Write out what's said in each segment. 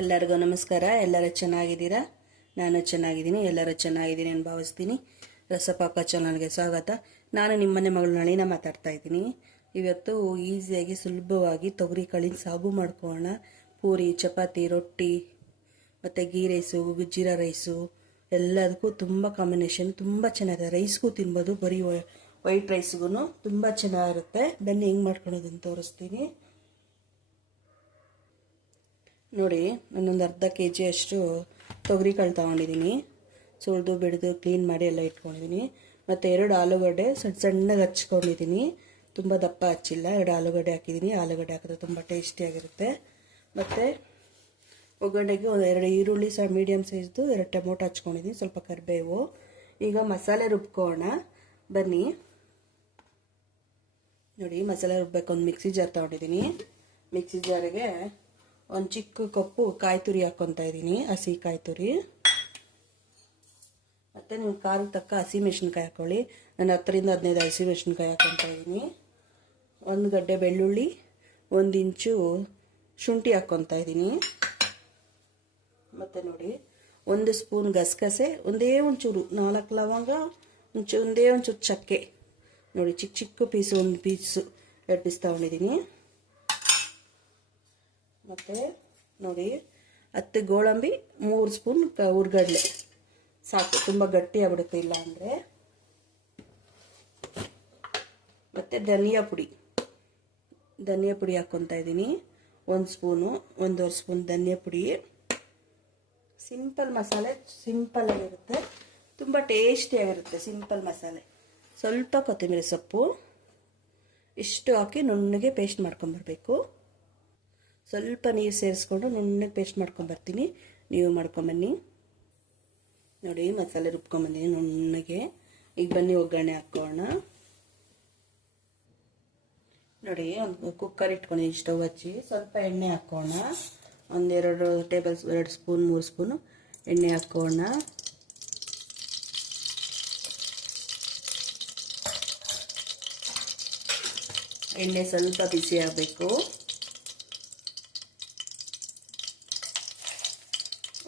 ಎಲ್ಲರಿಗೂ ನಮಸ್ಕಾರ. ಎಲ್ಲರೂ ಚೆನ್ನಾಗಿದ್ದೀರಾ? ನಾನು ಚೆನ್ನಾಗಿದ್ದೀನಿ. ಎಲ್ಲರೂ ಚೆನ್ನಾಗಿದ್ದೀನಿ ಅಂತ ಭಾವಿಸ್ತೀನಿ. ರಸಪಾಕ ಚಾನಲ್ಗೆ ಸ್ವಾಗತ. ನಾನು ನಿಮ್ಮನೆ ಮಗಳು ನಳಿನ ಮಾತಾಡ್ತಾ ಇದ್ದೀನಿ. ಇವತ್ತು ಈಸಿಯಾಗಿ ಸುಲಭವಾಗಿ ತೊಗರಿ ಕಾಳಿನ ಸಾಗು ಮಾಡ್ಕೊಳ್ಳೋಣ. ಪೂರಿ, ಚಪಾತಿ, ರೊಟ್ಟಿ ಮತ್ತು ಗೀ ರೈಸು, ಜೀರಾ ರೈಸು ಎಲ್ಲದಕ್ಕೂ ತುಂಬ ಕಾಂಬಿನೇಷನ್ ತುಂಬ ಚೆನ್ನಾಗಿದೆ. ರೈಸ್ಗೂ ತಿನ್ಬೋದು, ಬರೀ ವೈಟ್ ರೈಸ್ಗೂ ತುಂಬ ಚೆನ್ನಾಗಿರುತ್ತೆ. ಬನ್ನಿ ಹೆಂಗೆ ಮಾಡ್ಕೊಳೋದನ್ನು ತೋರಿಸ್ತೀನಿ ನೋಡಿ. ನಾನೊಂದು ಅರ್ಧ KG ಅಷ್ಟು ತೊಗರಿ ಕಾಳು ತೊಗೊಂಡಿದ್ದೀನಿ. ಸುಳಿದು ಬಿಡಿದು ಕ್ಲೀನ್ ಮಾಡಿ ಎಲ್ಲ ಇಟ್ಕೊಂಡಿದ್ದೀನಿ. ಮತ್ತು 2 ಆಲೂಗಡ್ಡೆ ಸಣ್ಣಗೆ ಹಚ್ಕೊಂಡಿದ್ದೀನಿ. ತುಂಬ ದಪ್ಪ ಹಚ್ಚಿಲ್ಲ. 2 ಆಲೂಗಡ್ಡೆ ಹಾಕಿದ್ದೀನಿ. ಆಲೂಗಡ್ಡೆ ಹಾಕಿದ್ರೆ ತುಂಬ ಟೇಸ್ಟಿಯಾಗಿರುತ್ತೆ. ಮತ್ತು ಒಗ್ಗರಣೆಗೆ 2 ಈರುಳ್ಳಿ ಮೀಡಿಯಮ್ ಸೈಜ್ದು, 2 ಟೊಮೊಟೊ ಹಚ್ಕೊಂಡಿದ್ದೀನಿ, ಸ್ವಲ್ಪ ಕರಿಬೇವು. ಈಗ ಮಸಾಲೆ ರುಬ್ಕೋಣ ಬನ್ನಿ. ನೋಡಿ, ಮಸಾಲೆ ರುಬ್ಬಬೇಕು. ಒಂದು ಮಿಕ್ಸಿ ಜಾರ್ ತೊಗೊಂಡಿದ್ದೀನಿ. ಮಿಕ್ಸಿ ಜಾರಿಗೆ ಒಂದು ಚಿಕ್ಕ ಕಪ್ಪು ಕಾಯಿ ತುರಿ ಹಾಕ್ಕೊತಾ ಇದ್ದೀನಿ, ಹಸಿ ಕಾಯಿ ತುರಿ. ಮತ್ತು ನೀವು ಖಾರಕ್ಕೆ ತಕ್ಕ ಹಸಿಮೆಣ್ಸಿನ್ಕಾಯಿ ಹಾಕ್ಕೊಳ್ಳಿ. ನಾನು 10 ರಿಂದ 15 ಹಸಿಮೆಣ್ಸಿನ್ಕಾಯಿ ಹಾಕ್ಕೊತಾ ಇದ್ದೀನಿ. 1 ಗಡ್ಡೆ ಬೆಳ್ಳುಳ್ಳಿ, 1 ಇಂಚು ಶುಂಠಿ ಹಾಕ್ಕೊತಾ ಇದ್ದೀನಿ. ಮತ್ತು ನೋಡಿ, 1 ಸ್ಪೂನ್ ಗಸಗಸೆ, ಒಂಚೂರು 4 ಲವಂಗ, ಒಂಚೂರು ಚಕ್ಕೆ. ನೋಡಿ, ಚಿಕ್ಕ ಪೀಸು, 1 ಪೀಸು 2 ಪೀಸ್ ತೊಗೊಂಡಿದ್ದೀನಿ. ಮತ್ತು ನೋಡಿ, 10 ಗೋಡಂಬಿ, 3 ಸ್ಪೂನ್ ಹುರ್ಗಡ್ಲೆ ಸಾಕು. ತುಂಬ ಗಟ್ಟಿ ಆಗ್ಬಿಡುತ್ತೆ ಇಲ್ಲ ಅಂದರೆ. ಮತ್ತು ಧನಿಯಾ ಪುಡಿ ಹಾಕ್ಕೊತಾ ಇದ್ದೀನಿ. 1 ಸ್ಪೂನು, 1.5 ಸ್ಪೂನ್ ಧನಿಯಾ ಪುಡಿ. ಸಿಂಪಲ್ ಮಸಾಲೆ, ಸಿಂಪಲ್ ಆಗಿರುತ್ತೆ, ತುಂಬ ಟೇಸ್ಟಿಯಾಗಿರುತ್ತೆ. ಸಿಂಪಲ್ ಮಸಾಲೆ. ಸ್ವಲ್ಪ ಕೊತ್ತಂಬರಿ ಸೊಪ್ಪು ಇಷ್ಟು ಹಾಕಿ ನುಣ್ಣಗೆ ಪೇಸ್ಟ್ ಮಾಡ್ಕೊಂಬರ್ಬೇಕು. ಸ್ವಲ್ಪ ನೀರು ಸೇರಿಸ್ಕೊಂಡು ನುಣ್ಣಗೆ ಪೇಸ್ಟ್ ಮಾಡ್ಕೊಂಬರ್ತೀನಿ. ನೀವು ಮಾಡ್ಕೊಂಬನ್ನಿ. ನೋಡಿ, ಮಸಾಲೆ ರುಬ್ಕೊಂಬಂದಿನಿ ನುಣ್ಣಗೆ. ಈಗ ಬನ್ನಿ ಒಗ್ಗರಣೆ ಹಾಕೋಣ. ನೋಡಿ, ಒಂದು ಕುಕ್ಕರ್ ಇಟ್ಕೊಂಡಿದ್ದೀನಿ, ಸ್ಟವ್ ಹಚ್ಚಿ. ಸ್ವಲ್ಪ ಎಣ್ಣೆ ಹಾಕೋಣ. 2 ಸ್ಪೂನ್ 3 ಸ್ಪೂನು ಎಣ್ಣೆ ಹಾಕೋಣ. ಎಣ್ಣೆ ಸ್ವಲ್ಪ ಬಿಸಿ ಆಗಬೇಕು.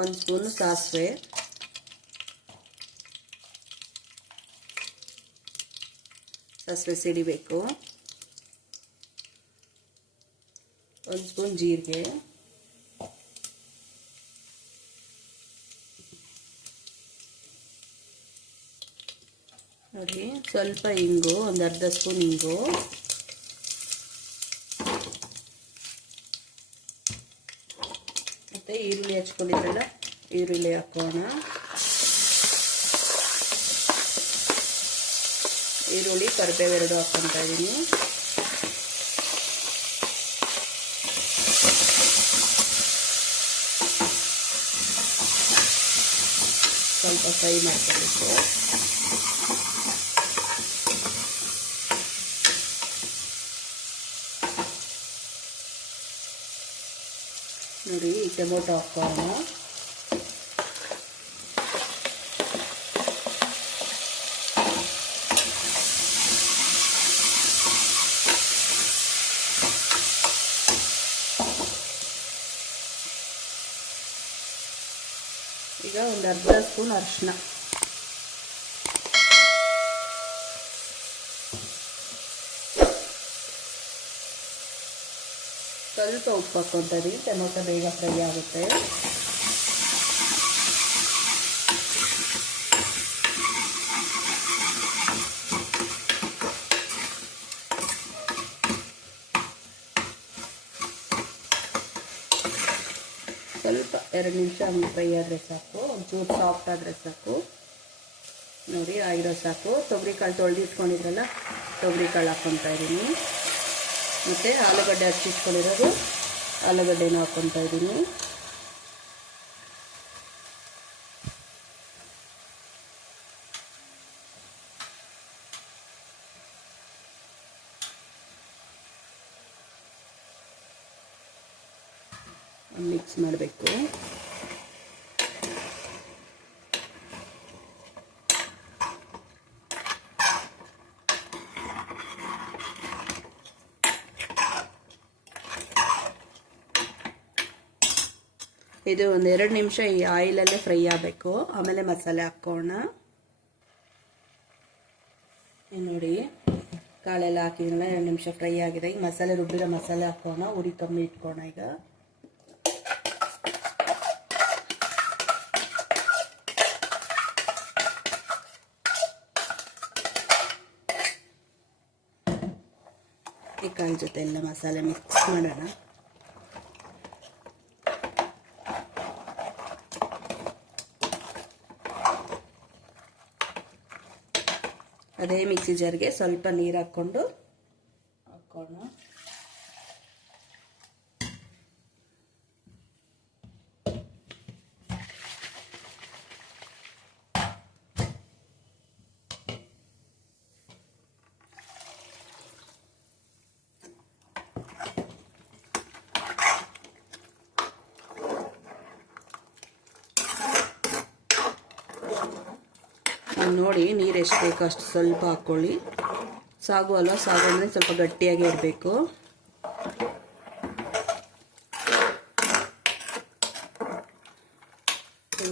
1 ಸ್ಪೂನು ಸಾಸಿವೆ, ಸಿಡಿಬೇಕು. 1 ಸ್ಪೂನ್ ಜೀರಿಗೆ, ನೋಡಿ, ಸ್ವಲ್ಪ ಇಂಗು, ಒಂದು ಅರ್ಧ ಸ್ಪೂನ್ ಇಂಗು. ಮತ್ತು ಈರುಳ್ಳಿ ಹಚ್ಕೊಂಡಿದ್ರಲ್ಲ, ಈರುಳ್ಳಿ ಹಾಕೋಣ. ಈರುಳ್ಳಿ, ಕರಿಬೇವು 2 ಹಾಕ್ಕೊತಾ ಇದ್ದೀನಿ. ಸ್ವಲ್ಪ ಫ್ರೈ ಮಾಡ್ಕೋಬೇಕು. ನೋಡಿ, ಈ ಟೊಮೊಟೊ ಹಾಕೋಣ. ಈಗ ಒಂದು ಅರ್ಧ ಸ್ಪೂನ್ ಅರಿಶಿನ, ಸ್ವಲ್ಪ ಉಪ್ಪು ಹಾಕ್ಕೊತಾ ಇದ್ದೀವಿ. ಟೊಮೊಟೊ ಬೇಗ ಫ್ರೈ ಆಗುತ್ತೆ. ಸ್ವಲ್ಪ 2 ನಿಮಿಷ ಹಂಗೆ ಫ್ರೈ ಆದರೆ ಸಾಕು. ಒಂಚೂರು ಸಾಫ್ಟ್ ಆದರೆ ಸಾಕು. ನೋಡಿ, ಆಗಿರೋ ಸಾಕು. ತೊಗರಿ ಕಾಳು ತೊಳೆದಿಟ್ಕೊಂಡಿದ್ರಲ್ಲ, ತೊಗರಿ ಕಾಳು ಹಾಕ್ಕೊತಾ ಇದ್ದೀನಿ. ಮತ್ತು ಆಲೂಗಡ್ಡೆ ಹಚ್ಚಿಟ್ಕೊಂಡಿರೋದು, ಆಲೂಗಡ್ಡೆನೂ ಹಾಕ್ಕೊತಾ ಇದ್ದೀನಿ. ಮಿಕ್ಸ್ ಮಾಡಬೇಕು. ಇದು ಒಂದು 2 ನಿಮಿಷ ಈ ಆಯಿಲಲ್ಲೇ ಫ್ರೈ ಆಗಬೇಕು. ಆಮೇಲೆ ಮಸಾಲೆ ಹಾಕೋಣ. ನೋಡಿ ಕಾಳೆಲ್ಲ ಹಾಕಿದ್ರಲ್ಲ 2 ನಿಮಿಷ ಫ್ರೈ ಆಗಿದೆ. ಈಗ ಮಸಾಲೆ ರುಬ್ಬಿರೋ ಮಸಾಲೆ ಹಾಕೋಣ. ಉರಿ ಕಮ್ಮಿ ಇಟ್ಕೋಣ. ಈಗ ಈ ಕಾಳು ಜೊತೆ ಎಲ್ಲ ಮಸಾಲೆ ಮಿಕ್ಸ್ ಮಾಡೋಣ. ಅದೇ ಮಿಕ್ಸಿ ಜಾರ್ಗೆ ಸ್ವಲ್ಪ ನೀರು ಹಾಕ್ಕೊಂಡು ಹಾಕೋಣ. ನೋಡಿ ನೀರು ಎಷ್ಟು ಬೇಕೋ ಅಷ್ಟು ಸ್ವಲ್ಪ ಹಾಕ್ಕೊಳ್ಳಿ. ಸಾಗು ಅಲ್ವಾ, ಸಾಗು ಅಂದರೆ ಸ್ವಲ್ಪ ಗಟ್ಟಿಯಾಗಿ ಇರಬೇಕು.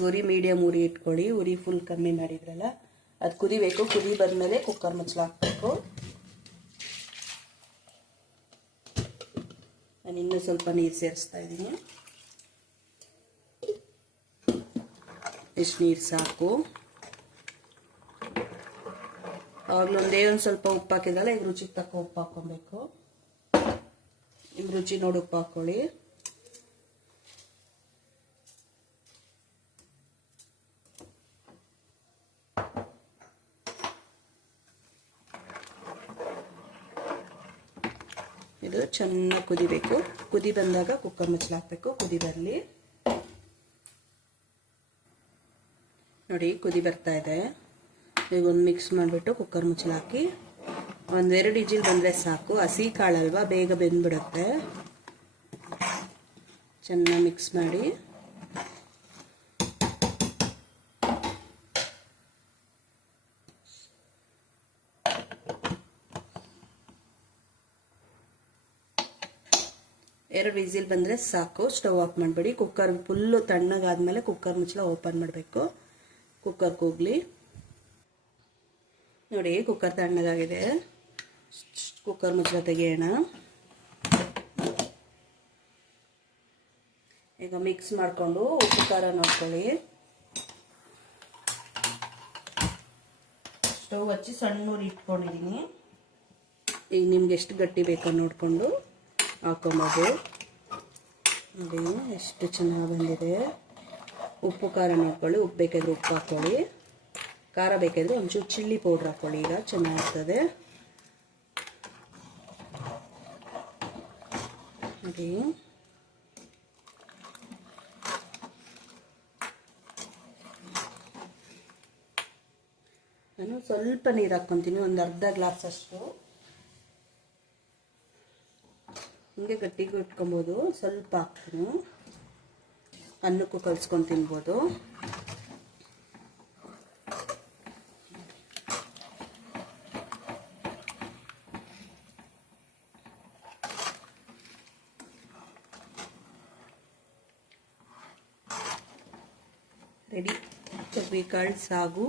ಉರಿ ಮೀಡಿಯಮ್ ಉರಿ ಇಟ್ಕೊಳ್ಳಿ. ಉರಿ ಫುಲ್ ಕಮ್ಮಿ ಮಾಡಿದ್ರಲ್ಲ, ಅದು ಕುದಿಬೇಕು. ಕುದಿ ಬಂದಮೇಲೆ ಕುಕ್ಕರ್ ಮುಚ್ಚಳ ಹಾಕಬೇಕು. ನಾನು ಇನ್ನೂ ಸ್ವಲ್ಪ ನೀರು ಸೇರಿಸ್ತಾ ಇದ್ದೀನಿ. ಎಷ್ಟು ನೀರು ಸಾಕು. ಆವಾಗಲೂ ಒಂದು ಸ್ವಲ್ಪ ಉಪ್ಪು ಹಾಕಿದ್ರಲ್ಲ, ಈಗ ರುಚಿಗೆ ತಕ್ಕ ಉಪ್ಪು ಹಾಕ್ಕೊಬೇಕು. ನಿಮ್ಮ ರುಚಿ ನೋಡಿ ಉಪ್ಪು ಹಾಕ್ಕೊಳ್ಳಿ. ಇದು ಚೆನ್ನಾಗಿ ಕುದಿಬೇಕು. ಕುದಿ ಬಂದಾಗ ಕುಕ್ಕರ್ ಮುಚ್ಚಳ ಹಾಕಬೇಕು. ಕುದಿ ಬರಲಿ. ನೋಡಿ ಕುದಿ ಬರ್ತಾ ಇದೆ. ಈಗ ಒಂದು ಮಿಕ್ಸ್ ಮಾಡಿಬಿಟ್ಟು ಕುಕ್ಕರ್ ಮುಚ್ಚಳ ಹಾಕಿ 1-2 ವಿಜಿಲ್ ಬಂದರೆ ಸಾಕು. ಹಸಿ ಕಾಳಲ್ವಾ, ಬೇಗ ಬೆಂದ್ಬಿಡುತ್ತೆ. ಚೆನ್ನಾಗಿ ಮಿಕ್ಸ್ ಮಾಡಿ ಎರಡು ವಿಸಿಲ್ ಬಂದರೆ ಸಾಕು. ಸ್ಟವ್ ಆಫ್ ಮಾಡಬೇಡಿ. ಕುಕ್ಕರ್ ಫುಲ್ಲು ತಣ್ಣಗಾದ್ಮೇಲೆ ಕುಕ್ಕರ್ ಮುಚ್ಚಳ ಓಪನ್ ಮಾಡಬೇಕು. ಕುಕ್ಕರ್ ಕೂಗಲಿ. ನೋಡಿ ಕುಕ್ಕರ್ ತಣ್ಣಗಾಗಿದೆ. ಕುಕ್ಕರ್ ಮುಚ್ಚಳ ತೆಗೆಯೋಣ. ಈಗ ಮಿಕ್ಸ್ ಮಾಡಿಕೊಂಡು ಉಪ್ಪು ಖಾರ ನೋಡ್ಕೊಳ್ಳಿ. ಸ್ಟವ್ ಹಚ್ಚಿ ಸಣ್ಣ ಉರಿ ಇಟ್ಕೊಂಡಿದ್ದೀನಿ. ಈಗ ನಿಮ್ಗೆ ಎಷ್ಟು ಗಟ್ಟಿ ಬೇಕೋ ನೋಡಿಕೊಂಡು ಹಾಕೊಬೋದು. ನೋಡಿ ಎಷ್ಟು ಚೆನ್ನಾಗಿ ಬಂದಿದೆ. ಉಪ್ಪು ಖಾರ ನೋಡ್ಕೊಳ್ಳಿ. ಉಪ್ಪು ಬೇಕಾದ್ರೆ ಉಪ್ಪು ಹಾಕ್ಕೊಳ್ಳಿ. ಖಾರ ಬೇಕಾದರೆ ಒಂಚೂರು ಚಿಲ್ಲಿ ಪೌಡ್ರ್ ಹಾಕ್ಕೊಳ್ಳಿ. ಈಗ ಚೆನ್ನಾಗಿರ್ತದೆ. ನೋಡಿ ನಾನು ಸ್ವಲ್ಪ ನೀರು ಹಾಕ್ಕೊತೀನಿ. ಒಂದು ಅರ್ಧ ಗ್ಲಾಸ್ ಅಷ್ಟು. ಹಿಂಗೆ ಗಟ್ಟಿಗೂ ಇಟ್ಕೊಬೋದು. ಸ್ವಲ್ಪ ಹಾಕ್ತೀನಿ. ಅನ್ನಕ್ಕೂ ಕಲ್ಸ್ಕೊಂಡು ತಿನ್ಬೋದು. ರೆಡಿ. ಚಕ್ಲಿ ಕಾಳು ಸಾಗು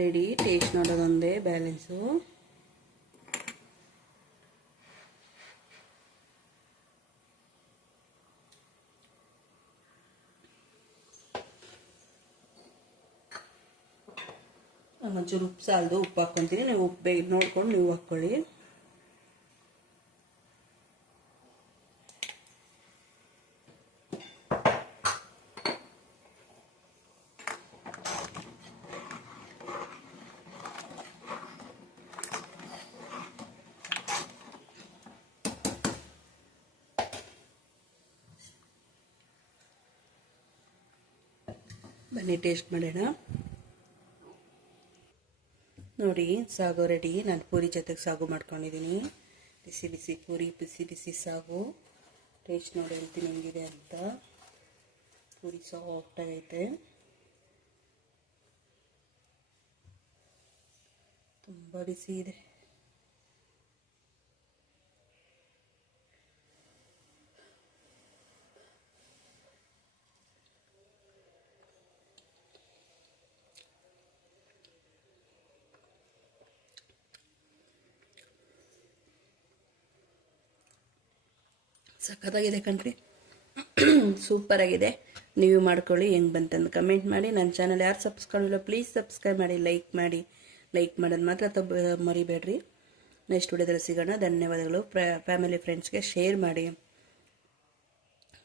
ರೆಡಿ. Taste ನೋಡೋದೊಂದೇ balance. ಒಂಚೂರು ಉಪ್ಪು ಸಾಲದು. ಉಪ್ಪು ಹಾಕ್ಕೊತೀನಿ. ನೀವು ಉಪ್ಪು ನೋಡ್ಕೊಂಡು ನೀವು ಹಾಕ್ಕೊಳ್ಳಿ. ಬನ್ನಿ ಟೇಸ್ಟ್ ಮಾಡೋಣ. ನೋಡಿ ಸಾಗು ರೆಡಿ. ನಾನು ಪೂರಿ ಜೊತೆಗೆ ಸಾಗು ಮಾಡ್ಕೊಂಡಿದ್ದೀನಿ. ಬಿಸಿ ಬಿಸಿ ಪೂರಿ, ಬಿಸಿ ಬಿಸಿ ಸಾಗು. ಟೇಸ್ಟ್ ನೋಡಿ ಹೇಳ್ತೀನಿ ಹೆಂಗಿದೆ ಅಂತ. ಪೂರಿ ಸಾಫ್ಟಾಗೈತೆ. ತುಂಬ ಬಿಸಿ ಇದೆ. ಸಖತ್ತಾಗಿದೆ ಕಣ್ರಿ. ಸೂಪರಾಗಿದೆ. ನೀವು ಮಾಡ್ಕೊಳ್ಳಿ, ಹೆಂಗೆ ಬಂತಂದು ಕಮೆಂಟ್ ಮಾಡಿ. ನನ್ನ ಚಾನಲ್ ಯಾರು ಸಬ್ಸ್ಕ್ರೈಬ್ ಇಲ್ಲ ಪ್ಲೀಸ್ ಸಬ್ಸ್ಕ್ರೈಬ್ ಮಾಡಿ, ಲೈಕ್ ಮಾಡೋದು ಮಾತ್ರ ಮರಿಬೇಡ್ರಿ. ನೆಕ್ಸ್ಟ್ ವಿಡಿಯೋದಲ್ಲಿ ಸಿಗೋಣ. ಧನ್ಯವಾದಗಳು. ಫ್ಯಾಮಿಲಿ ಫ್ರೆಂಡ್ಸ್ಗೆ ಶೇರ್ ಮಾಡಿ.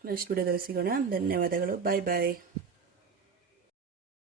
ನೆಕ್ಸ್ಟ್ ವಿಡಿಯೋದಲ್ಲಿ ಸಿಗೋಣ. ಧನ್ಯವಾದಗಳು. ಬಾಯ್ ಬಾಯ್.